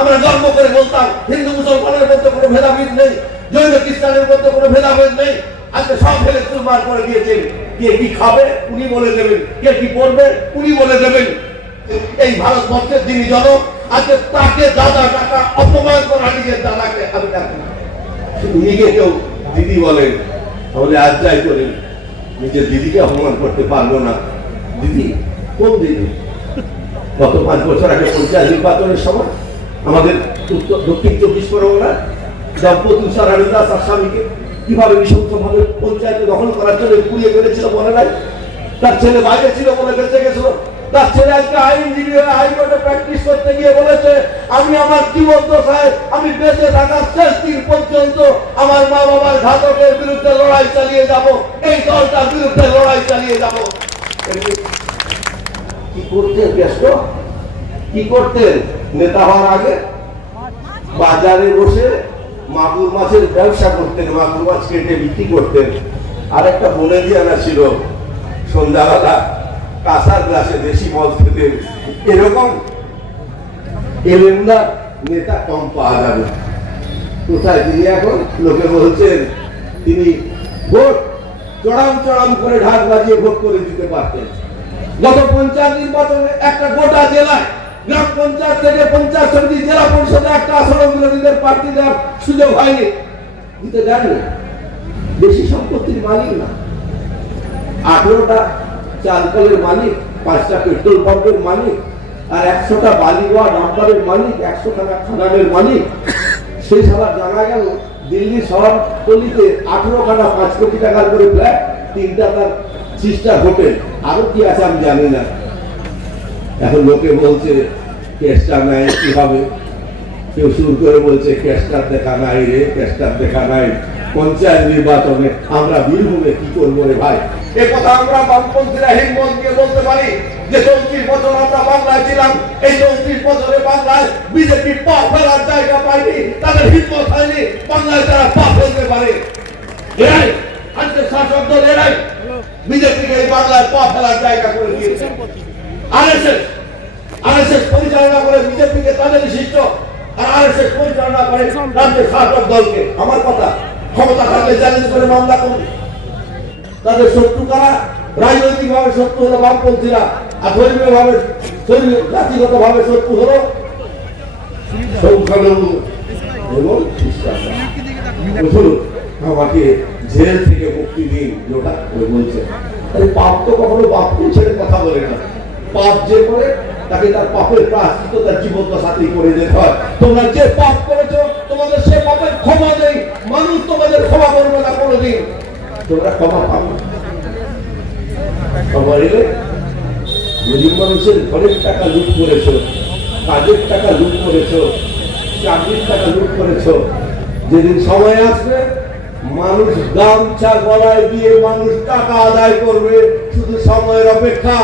আমরা গর্ব করে বলতাম হিন্দু মুসলমানের মধ্যে কোনো ভেদাভেদ নেই, জৈন খ্রিস্টানের মধ্যে কোনো ভেদাভেদ নেই। আজকে সব ফেলে চুরমার করে দিয়েছেন। কে কি খাবে উনি বলে দেবেন, কে কি পড়বে উনি বলে দেবেন। এই ভারতবর্ষের যিনি জনক, আজকে তাকে দাদা টাকা অপমান করা, নিজের দাদাকে আমি ডাকি না, উনিকে কেউ দিদি বলেন, তাহলে আজ যাই করেন নিজের দিদিকে অপমান করতে পারলো না। দিদি কোন দিদি? গত 5 বছর আগে পঞ্চায়েত নির্বাচনের সময় আমাদের দক্ষিণ 24 পরগনার দম্পতি উষারানী দাস আর স্বামীকে কিভাবে নৃশংসভাবে পঞ্চায়েতে দখল করার জন্য পুড়িয়ে ফেলেছিল মনে নাই? তার ছেলে বাইরে ছিল বলে বেঁচে গেছিল। তার ছেলে আজকে আইনজীবী হয়ে হাইকোর্টে প্র্যাকটিস করতে গিয়ে বলেছে, আমি আমার জীবন দশায় আমি বেঁচে থাকার শেষ দিন পর্যন্ত আমার মা বাবার ঘাতকের বিরুদ্ধে লড়াই চালিয়ে যাব, এই দলটার বিরুদ্ধে লড়াই চালিয়ে যাব। কি করতেন ব্যস্ত? কি করতেন? নেতা হওয়ার আগে বাজারে বসে মাগুর মাছের ব্যবসা করতেন, মাগুর মাছ কেটে বিক্রি করতেন। আর একটা বলে দিয়ে আনা ছিল, সন্ধ্যাবেলা কাঁসার গ্লাসে দেশি মদ খেতেন। এরকম এলেন না, নেতা কম পাওয়া যাবে। কোথায় তিনি এখন? লোকে বলছেন তিনি ভোট চড়াম চড়াম করে ঢাক বাজিয়ে ভোট করে দিতে পারতেন। গত পঞ্চায়েত নির্বাচনে একটা গোটা জেলায় গ্রাম পঞ্চায়েত থেকে পঞ্চায়েত সমিতি জেলা পরিষদে একটা আসন বিরোধীদের প্রার্থী দেওয়ার সুযোগ হয়নি, দিতে জানি। বেশি সম্পত্তির মালিক না, 18টা চাল কলের মালিক, 5টা পেট্রোল পাম্পের মালিক, আর 100টা বালিওয়া ডাম্পারের মালিক, 100 টাকা খাদানের মালিক। সেই সবার জানা গেল দিল্লি শহরতলিতে 18খানা 5 কোটি টাকার করে ফ্ল্যাট, 3টা তার সিস্টার হোটেল, আরো কি আছে আমি জানি না। এখন লোকে বলছে কেসটা নাই, কি হবে? কেউ শুরু করে বলছে কেসটার দেখা নাই রে, কেসটার দেখা নাই। পঞ্চায়েত নির্বাচনে আমরা বীরভূমে কি করবো রে ভাই? এ কথা আমরা বামপন্থীরা হিম্মত দিয়ে বলতে পারি যে 34 বছর আমরা বাংলায় ছিলাম, এই 34 বছরে বাংলায় বিজেপি পা ফেলার জায়গা পায়নি, তাদের হিম্মত হয়নি বাংলায় তারা পা ফেলতে পারে। এরাই আজকে শাসক দল, এরাই বিজেপিকে এই বাংলায় পা ফেলার জায়গা করে দিয়েছে। আরএসএস পরিচালনা করে বিজেপিকে তাদের শিষ্ট, আর আরএসএস পরিচালনা করে রাজ্যের শাসক দলকে। আমার কথা, ক্ষমতা থাকলে চ্যালেঞ্জ করে মামলা করুন। তাদের শত্রু কারা? রাজনৈতিক ভাবে শত্রু হলো বামপন্থীরা, আর ধর্মীয় ভাবে জাতিগত ভাবে শত্রু হলো সংখ্যালঘু এবং খ্রিস্টানরা। আমাকে জেল থেকে মুক্তি দিন, যেটা বলছে। পাপ তো কখনো বাপকে ছেড়ে কথা বলে না। পাপ যে করে তাকে তার পাপের প্রায়শ্চিত্ত তার জীবন সাথী করে যেতে হয়। তোমরা যে পাপ করেছো তোমাদের সে পাপের ক্ষমা নেই, মানুষ তোমাদের ক্ষমা করবে না কোনোদিন। তোমরা ক্ষমা পাবে, ক্ষমা এলে গরিব মানুষের ঘরের টাকা লুট করেছো, কাজের টাকা লুট করেছো, চাকরির টাকা লুট করেছো। যেদিন সময় আসবে মানুষ গামছা গলায় দিয়ে মানুষ টাকা আদায় করবে, শুধু সময়ের অপেক্ষা।